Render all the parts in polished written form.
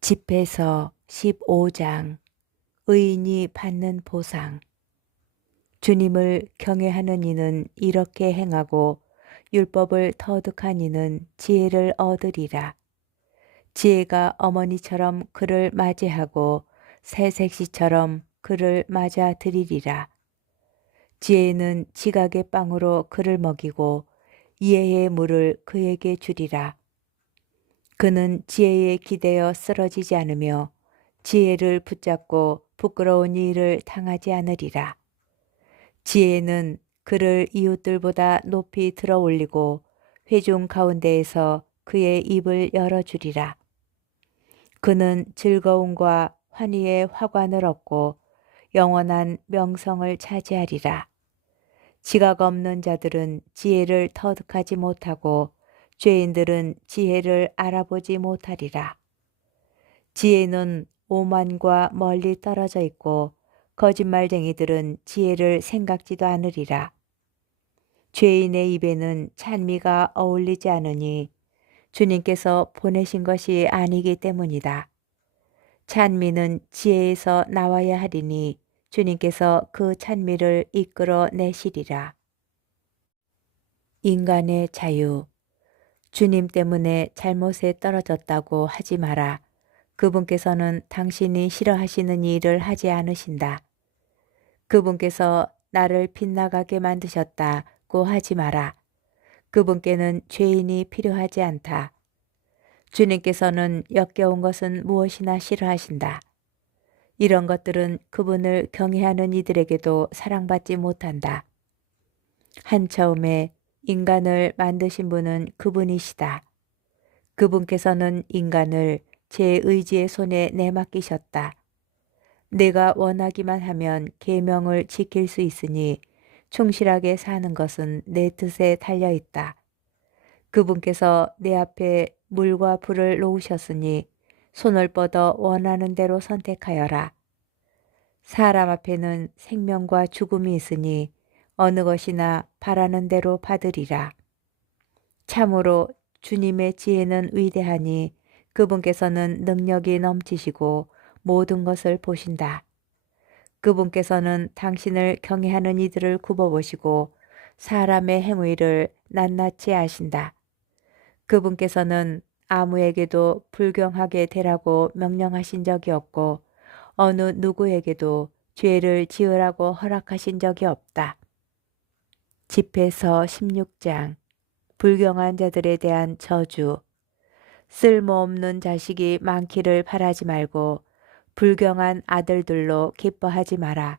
집회서 15장 의인이 받는 보상. 주님을 경외하는 이는 이렇게 행하고 율법을 터득한 이는 지혜를 얻으리라. 지혜가 어머니처럼 그를 맞이하고 새색시처럼 그를 맞아들이리라. 지혜는 지각의 빵으로 그를 먹이고 이해의 물을 그에게 주리라. 그는 지혜에 기대어 쓰러지지 않으며 지혜를 붙잡고 부끄러운 일을 당하지 않으리라. 지혜는 그를 이웃들보다 높이 들어 올리고 회중 가운데에서 그의 입을 열어주리라. 그는 즐거움과 환희의 화관을 얻고 영원한 명성을 차지하리라. 지각 없는 자들은 지혜를 터득하지 못하고 죄인들은 지혜를 알아보지 못하리라. 지혜는 오만과 멀리 떨어져 있고 거짓말쟁이들은 지혜를 생각지도 않으리라. 죄인의 입에는 찬미가 어울리지 않으니 주님께서 보내신 것이 아니기 때문이다. 찬미는 지혜에서 나와야 하리니 주님께서 그 찬미를 이끌어 내시리라. 인간의 자유. 주님 때문에 잘못에 떨어졌다고 하지 마라. 그분께서는 당신이 싫어하시는 일을 하지 않으신다. 그분께서 나를 빗나가게 만드셨다고 하지 마라. 그분께는 죄인이 필요하지 않다. 주님께서는 역겨운 것은 무엇이나 싫어하신다. 이런 것들은 그분을 경외하는 이들에게도 사랑받지 못한다. 한처음에 인간을 만드신 분은 그분이시다. 그분께서는 인간을 제 의지의 손에 내맡기셨다. 내가 원하기만 하면 계명을 지킬 수 있으니 충실하게 사는 것은 내 뜻에 달려 있다. 그분께서 내 앞에 물과 불을 놓으셨으니 손을 뻗어 원하는 대로 선택하여라. 사람 앞에는 생명과 죽음이 있으니 어느 것이나 바라는 대로 받으리라. 참으로 주님의 지혜는 위대하니 그분께서는 능력이 넘치시고 모든 것을 보신다. 그분께서는 당신을 경외하는 이들을 굽어보시고 사람의 행위를 낱낱이 아신다. 그분께서는 아무에게도 불경하게 되라고 명령하신 적이 없고 어느 누구에게도 죄를 지으라고 허락하신 적이 없다. 집회서 16장 불경한 자들에 대한 저주. 쓸모없는 자식이 많기를 바라지 말고 불경한 아들들로 기뻐하지 마라.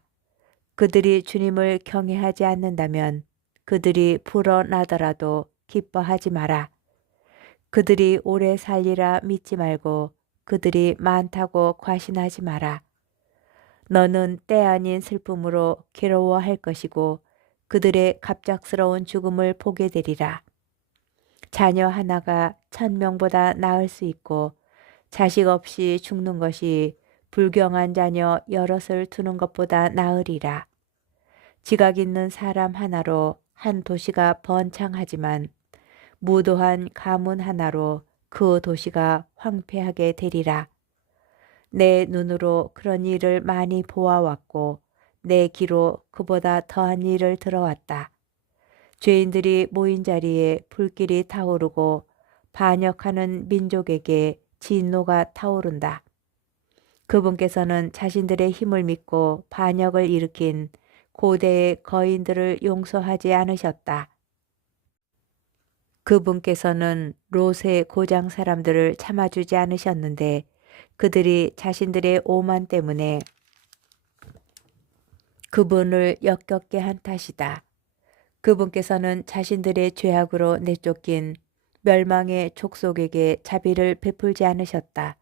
그들이 주님을 경외하지 않는다면 그들이 불어나더라도 기뻐하지 마라. 그들이 오래 살리라 믿지 말고 그들이 많다고 과신하지 마라. 너는 때 아닌 슬픔으로 괴로워할 것이고 그들의 갑작스러운 죽음을 보게 되리라. 자녀 하나가 1000명보다 나을 수 있고 자식 없이 죽는 것이 불경한 자녀 여럿을 두는 것보다 나으리라. 지각 있는 사람 하나로 한 도시가 번창하지만 무도한 가문 하나로 그 도시가 황폐하게 되리라. 내 눈으로 그런 일을 많이 보아왔고 내 귀로 그보다 더한 일을 들어왔다. 죄인들이 모인 자리에 불길이 타오르고 반역하는 민족에게 진노가 타오른다. 그분께서는 자신들의 힘을 믿고 반역을 일으킨 고대의 거인들을 용서하지 않으셨다. 그분께서는 롯의 고장 사람들을 참아주지 않으셨는데 그들이 자신들의 오만 때문에 그분을 역겹게 한 탓이다. 그분께서는 자신들의 죄악으로 내쫓긴 멸망의 족속에게 자비를 베풀지 않으셨다.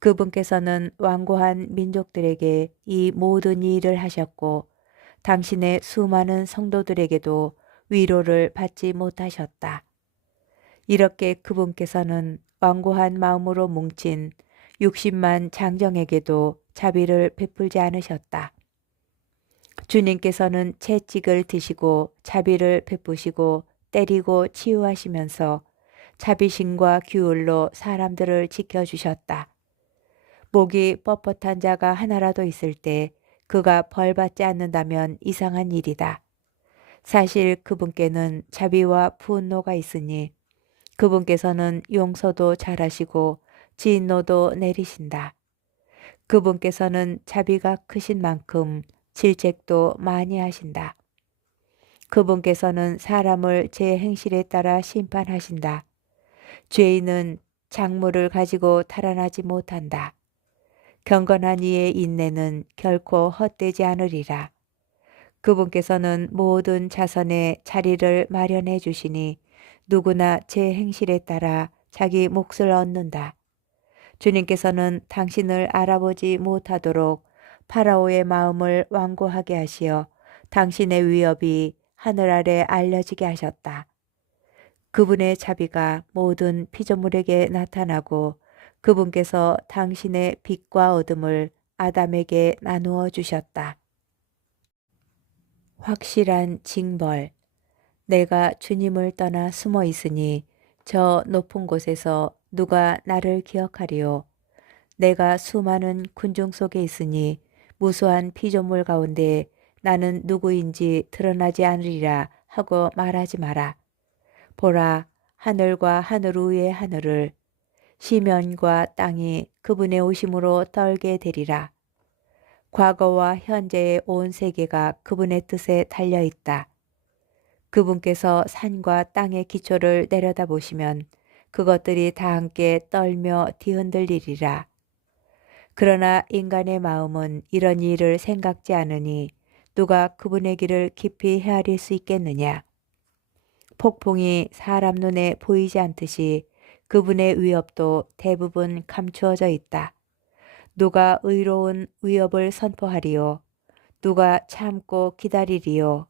그분께서는 완고한 민족들에게 이 모든 일을 하셨고 당신의 수많은 성도들에게도 위로를 받지 못하셨다. 이렇게 그분께서는 완고한 마음으로 뭉친 60만 장정에게도 자비를 베풀지 않으셨다. 주님께서는 채찍을 드시고 자비를 베푸시고 때리고 치유하시면서 자비심과 규율로 사람들을 지켜주셨다. 목이 뻣뻣한 자가 하나라도 있을 때 그가 벌받지 않는다면 이상한 일이다. 사실 그분께는 자비와 분노가 있으니 그분께서는 용서도 잘하시고 진노도 내리신다. 그분께서는 자비가 크신 만큼 질책도 많이 하신다. 그분께서는 사람을 제 행실에 따라 심판하신다. 죄인은 작물을 가지고 달아나지 못한다. 경건한 이의 인내는 결코 헛되지 않으리라. 그분께서는 모든 자선에 자리를 마련해 주시니 누구나 제 행실에 따라 자기 몫을 얻는다. 주님께서는 당신을 알아보지 못하도록 파라오의 마음을 완고하게 하시어 당신의 위협이 하늘 아래 알려지게 하셨다. 그분의 자비가 모든 피조물에게 나타나고 그분께서 당신의 빛과 어둠을 아담에게 나누어 주셨다. 확실한 징벌. 내가 주님을 떠나 숨어 있으니 저 높은 곳에서 누가 나를 기억하리요. 내가 수많은 군중 속에 있으니 무수한 피조물 가운데 나는 누구인지 드러나지 않으리라 하고 말하지 마라. 보라, 하늘과 하늘 위의 하늘을 시면과 땅이 그분의 오심으로 떨게 되리라. 과거와 현재의 온 세계가 그분의 뜻에 달려 있다. 그분께서 산과 땅의 기초를 내려다보시면 그것들이 다 함께 떨며 뒤흔들리리라. 그러나 인간의 마음은 이런 일을 생각지 않으니 누가 그분의 길을 깊이 헤아릴 수 있겠느냐. 폭풍이 사람 눈에 보이지 않듯이 그분의 위협도 대부분 감추어져 있다. 누가 의로운 위협을 선포하리요. 누가 참고 기다리리요.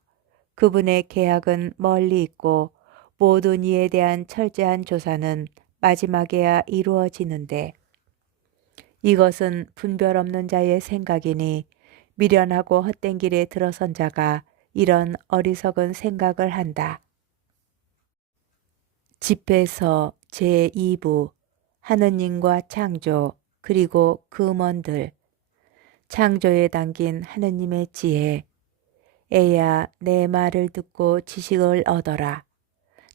그분의 계약은 멀리 있고 모든 이에 대한 철저한 조사는 마지막에야 이루어지는데 이것은 분별 없는 자의 생각이니 미련하고 헛된 길에 들어선 자가 이런 어리석은 생각을 한다. 집회서 제2부 하느님과 창조 그리고 금원들. 창조에 담긴 하느님의 지혜. 애야 내 말을 듣고 지식을 얻어라.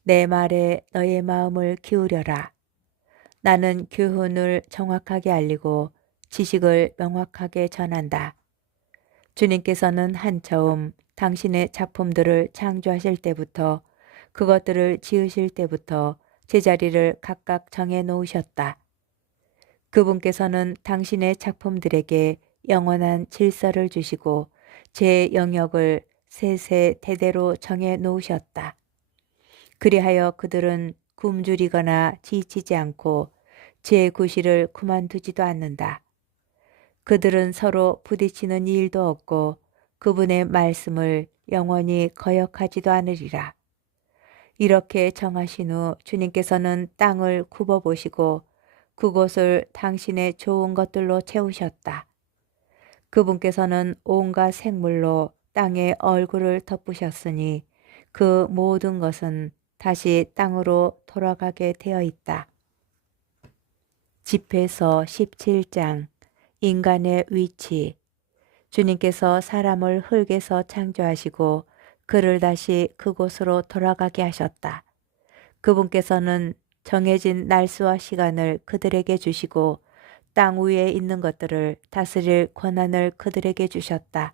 내 말에 너의 마음을 기울여라. 나는 교훈을 정확하게 알리고 지식을 명확하게 전한다. 주님께서는 한처음 당신의 작품들을 창조하실 때부터 그것들을 지으실 때부터 제자리를 각각 정해 놓으셨다. 그분께서는 당신의 작품들에게 영원한 질서를 주시고 제 영역을 세세 대대로 정해 놓으셨다. 그리하여 그들은 굶주리거나 지치지 않고 제 구실을 그만두지도 않는다. 그들은 서로 부딪히는 일도 없고 그분의 말씀을 영원히 거역하지도 않으리라. 이렇게 정하신 후 주님께서는 땅을 굽어보시고 그곳을 당신의 좋은 것들로 채우셨다. 그분께서는 온갖 생물로 땅의 얼굴을 덮으셨으니 그 모든 것은 다시 땅으로 돌아가게 되어 있다. 집회서 17장 인간의 위치. 주님께서 사람을 흙에서 창조하시고 그를 다시 그곳으로 돌아가게 하셨다. 그분께서는 정해진 날수와 시간을 그들에게 주시고 땅 위에 있는 것들을 다스릴 권한을 그들에게 주셨다.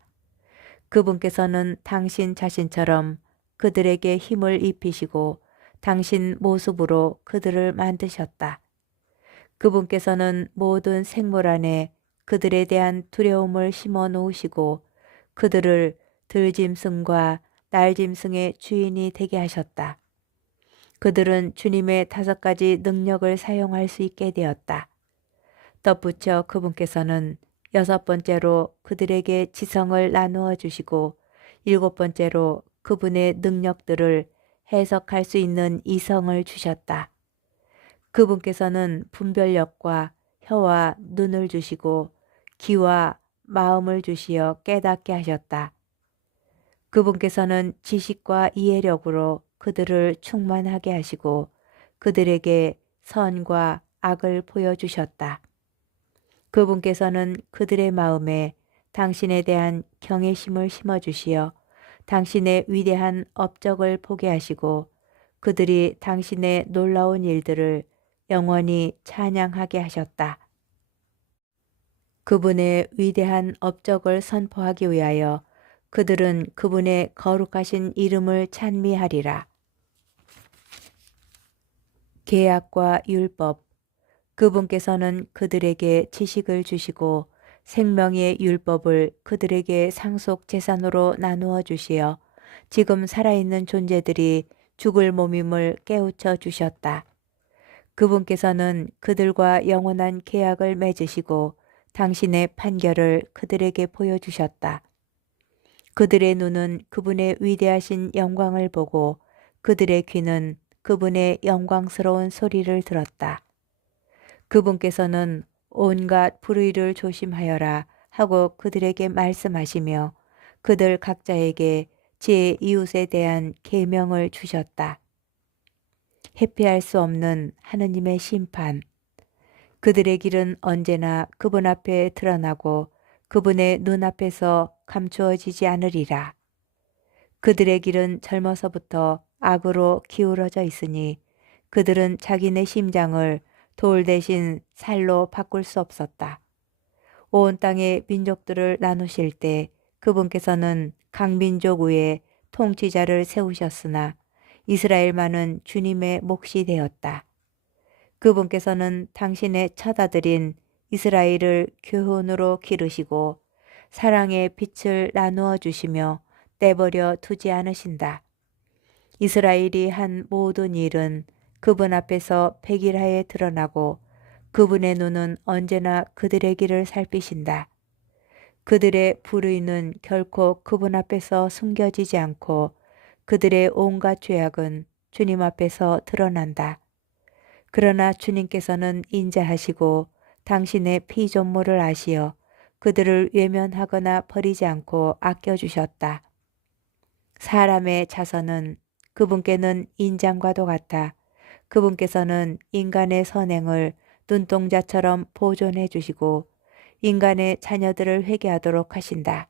그분께서는 당신 자신처럼 그들에게 힘을 입히시고 당신 모습으로 그들을 만드셨다. 그분께서는 모든 생물 안에 그들에 대한 두려움을 심어 놓으시고 그들을 들짐승과 날짐승의 주인이 되게 하셨다. 그들은 주님의 5가지 능력을 사용할 수 있게 되었다. 덧붙여 그분께서는 6번째로 그들에게 지성을 나누어 주시고 7번째로 그분의 능력들을 해석할 수 있는 이성을 주셨다. 그분께서는 분별력과 혀와 눈을 주시고 귀와 마음을 주시어 깨닫게 하셨다. 그분께서는 지식과 이해력으로 그들을 충만하게 하시고 그들에게 선과 악을 보여주셨다. 그분께서는 그들의 마음에 당신에 대한 경외심을 심어주시어 당신의 위대한 업적을 보게 하시고 그들이 당신의 놀라운 일들을 영원히 찬양하게 하셨다. 그분의 위대한 업적을 선포하기 위하여 그들은 그분의 거룩하신 이름을 찬미하리라. 계약과 율법. 그분께서는 그들에게 지식을 주시고 생명의 율법을 그들에게 상속 재산으로 나누어 주시어 지금 살아있는 존재들이 죽을 몸임을 깨우쳐 주셨다. 그분께서는 그들과 영원한 계약을 맺으시고 당신의 판결을 그들에게 보여주셨다. 그들의 눈은 그분의 위대하신 영광을 보고 그들의 귀는 그분의 영광스러운 소리를 들었다. 그분께서는 온갖 불의를 조심하여라 하고 그들에게 말씀하시며 그들 각자에게 제 이웃에 대한 계명을 주셨다. 회피할 수 없는 하느님의 심판. 그들의 길은 언제나 그분 앞에 드러나고 그분의 눈앞에서 감추어지지 않으리라. 그들의 길은 젊어서부터 악으로 기울어져 있으니 그들은 자기네 심장을 돌 대신 살로 바꿀 수 없었다. 온 땅의 민족들을 나누실 때 그분께서는 각 민족 위에 통치자를 세우셨으나 이스라엘만은 주님의 몫이 되었다. 그분께서는 당신의 첫 아들인 이스라엘을 교훈으로 기르시고 사랑의 빛을 나누어 주시며 떼버려 두지 않으신다. 이스라엘이 한 모든 일은 그분 앞에서 백일하에 드러나고 그분의 눈은 언제나 그들의 길을 살피신다. 그들의 불의는 결코 그분 앞에서 숨겨지지 않고 그들의 온갖 죄악은 주님 앞에서 드러난다. 그러나 주님께서는 인자하시고 당신의 피조물을 아시어 그들을 외면하거나 버리지 않고 아껴주셨다. 사람의 자선은 그분께는 인장과도 같아 그분께서는 인간의 선행을 눈동자처럼 보존해 주시고 인간의 자녀들을 회개하도록 하신다.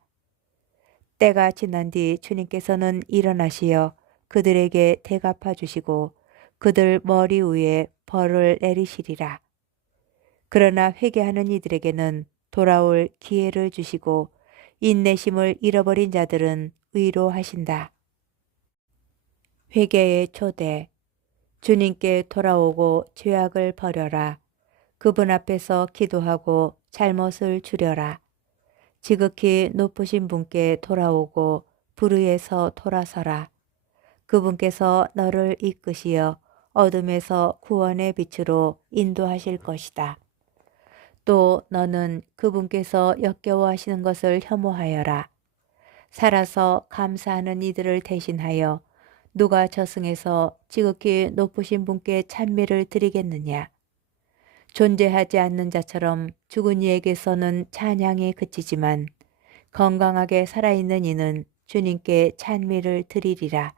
때가 지난 뒤 주님께서는 일어나시어 그들에게 대갚아 주시고 그들 머리 위에 벌을 내리시리라. 그러나 회개하는 이들에게는 돌아올 기회를 주시고 인내심을 잃어버린 자들은 위로하신다. 회개의 초대. 주님께 돌아오고 죄악을 버려라. 그분 앞에서 기도하고 잘못을 줄여라. 지극히 높으신 분께 돌아오고 불의에서 돌아서라. 그분께서 너를 이끄시어 어둠에서 구원의 빛으로 인도하실 것이다. 또 너는 그분께서 역겨워하시는 것을 혐오하여라. 살아서 감사하는 이들을 대신하여 누가 저승에서 지극히 높으신 분께 찬미를 드리겠느냐. 존재하지 않는 자처럼 죽은 이에게서는 찬양이 그치지만 건강하게 살아있는 이는 주님께 찬미를 드리리라.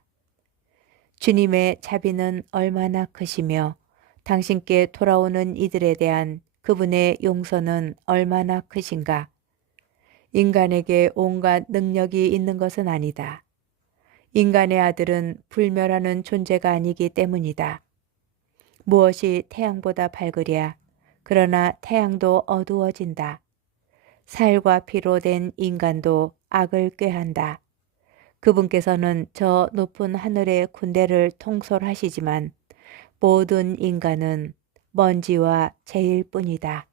주님의 자비는 얼마나 크시며 당신께 돌아오는 이들에 대한 그분의 용서는 얼마나 크신가. 인간에게 온갖 능력이 있는 것은 아니다. 인간의 아들은 불멸하는 존재가 아니기 때문이다. 무엇이 태양보다 밝으랴. 그러나 태양도 어두워진다. 살과 피로 된 인간도 악을 꾀한다. 그분께서는 저 높은 하늘의 군대를 통솔하시지만 모든 인간은 먼지와 재일 뿐이다.